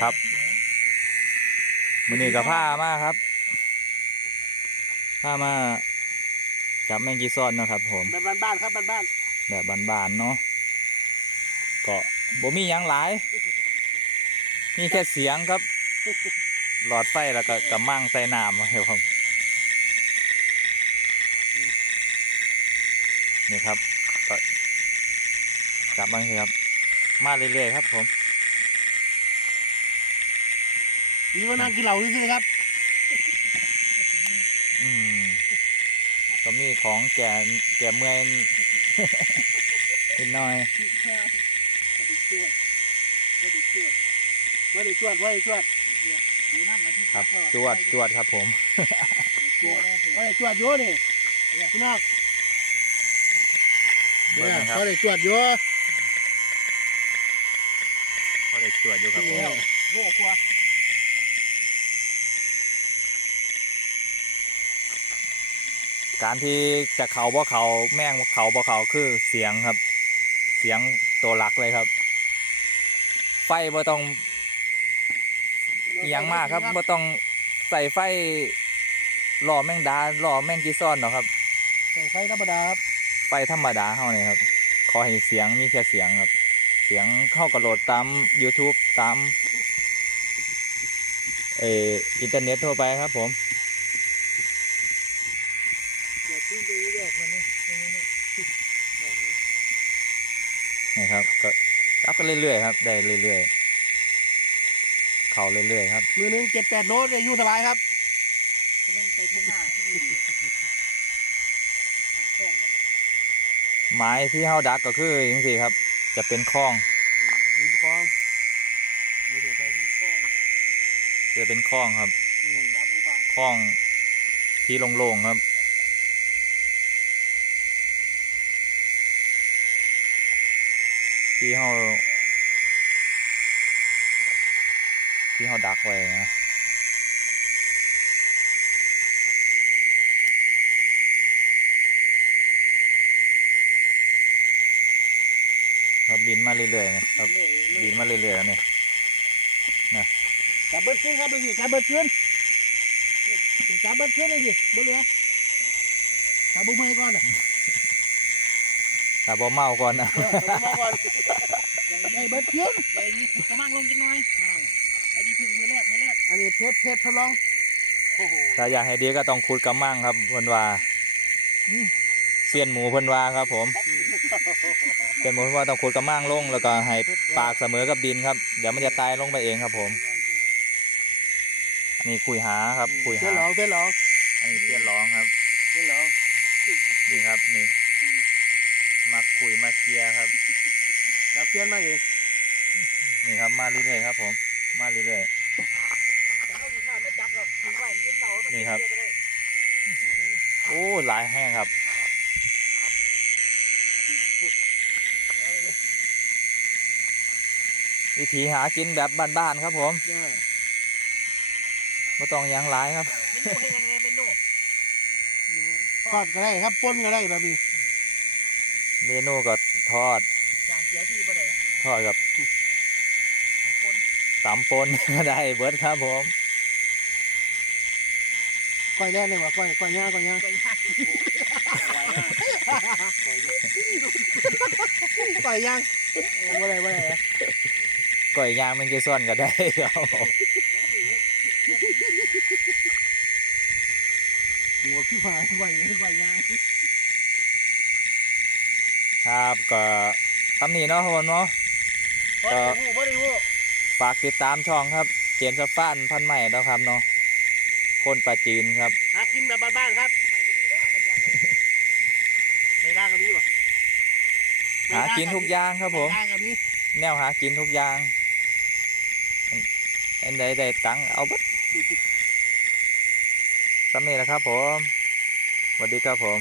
ครับมือนี้กับผ้ามากครับผ้ามาจับแมงกีซ้อนเนาะครับ ผมแบบบ้านๆครับบ้านแบบบานๆเนาะก็บ่มีหยังหลายมีแค่เสียงครับ หลอดไฟแล้วก็กระมังใส่น้ำครับผมนี่ครับก็จับมาสิครับ มาเรื่อยๆครับผม นี่ว่านั่งกินเหล้าซื่อๆครับอืมก็มีของแก่แก่เมื่อยนิดหน่อยมาดิจวดมาดิจวดมาดิจวดมาดิจวดดูน้ำมาที่ครับ จวดจวดครับผมจวดมาดิจวดอยู่นี่พี่น้องเบิ่เนี่งยนะครับมาดิจวดอยู่ก็ได้จวดอยู่ครับผมโลกว่า การที่จะเขาบ่เขาแม่งบ่เขาบ่เขาคือเสียงครับ เสียงตัวหลักเลยครับ ไฟบ่ต้องเอียงมากครับบ่ต้องใส่ไฟหล่อแมงดาหล่อแมงกีซ้อนหรอกครับใส่ไฟธรรมดาครับไฟธรรมดาเฮาเนี่ยครับขอให้เสียงมีแค่เสียงครับ เสียงเข้ากระโหลดตาม YouTube ตามเอออินเทอร์เน็ตทั่วไปครับผม เดี๋ย วขึ้นไปเรื่อยๆมันนี่ตรงนี้เนี่ยนี่ครับ ก็จับกันเรื่อยๆครับ ได้เรื่อยๆ เข้าเรื่อยๆครับ มือหนึงเจ็ดแปดโลเนี่ยอยู่สบายครับมันไปทุ่งนาที่ดีหาของไม้ที่เฮาดักก็คืออย่างสี่ครับ จะเป็นคลองริมคลองมือถือไฟริมคลองจะเป็นคลองครับอืมตามหมู่บ้านคลองที่โล่งๆครับ ที่เฮาที่เฮาดักไว้นะครับบินมาเรื่อยๆนะครับบินมาเรื่อยๆแล้วนี่จับเบิร์ดขึ้นครับดูสิจับเบิร์ดขึ้นจับเบิร์ดขึ้นเลยสิบ่เหลือจับบุ้มให้ก่อนอะ แต่บ่เมาก่อนนะเออจับบุ้มมาก่อนไอ้เบิร์ดขึ้นไอ้นี่กระมังลงจังหน่อยไอ้นี่พึ่งมือแรกมือแรกอันนี้เทสเทสทดลองโอ้โหถ้าอยากให้ดีก็ต้องขุดกระมังครับเพิ่นว่าเสียนหมูเพิ่นว่าครับ ผมเสียนหมูเพิ่นว่าต้องขุดกระมังลงแล้วก็ให้ปากเสมอกับดินครับ เดี๋ยวมันจะตายลงไปเองครับ ผมนี่คุยหาครับคุยเทหาสลองเทสลองอันนี้เสียนร้องครับเทสลองนี่ครับนี่มา คุยมาเคลียร์ครับจับเทียนมาเองนี่ครับมาเรื่อยๆครับ ผม มาเรื่อยแต่เราอยู่ข้างไม่จับหรอกถึงไหวมันเต่าแล้วมันนี่ครับเรียกได้ๆโอ้หลายแห้งครับ วิธีหากินแบบบ้านๆครับ ผมเออไม่ต้องหยังหลายครับ เมนูให้ยังไงเมนูทอดก็ได้ครับป่นก็ได้แบบนี้ เมนูก็ทอดจานเกี๊ยวที่บ่ได้ทอดกับคนตำปนก็ได้เบิร์ดครับผมก้อยแน่เลยว่ะก้อยก้อยย่างก้อยย่างไปย่างก้อยย่างโอ้บ่ได้บ่ได้อะก่อยยางแมันจะซ่อนก็ได้ครับผมดูว่าพี่พายก้อยก้อยย่าง ครับก็ทำนี่เนาะครับผมเนาะบ่ได้หูบ่ได้หูฝากติดตามช่องครับ เจนสฟ้านพันใหม่เนาะครับเนาะคนปลาจีนครับหากินแบบบ้านๆครับไม่ก็มีเด้อกันยางเลยไม่ล่างกับนี้ป่ะหากินทุกอย่างครับผมไม่ล่างกับนี้แนวหากินทุกอย่างอันใดได้ตังค์เอาเบัดสำนี่แหละครับผมสวัสดีครับผม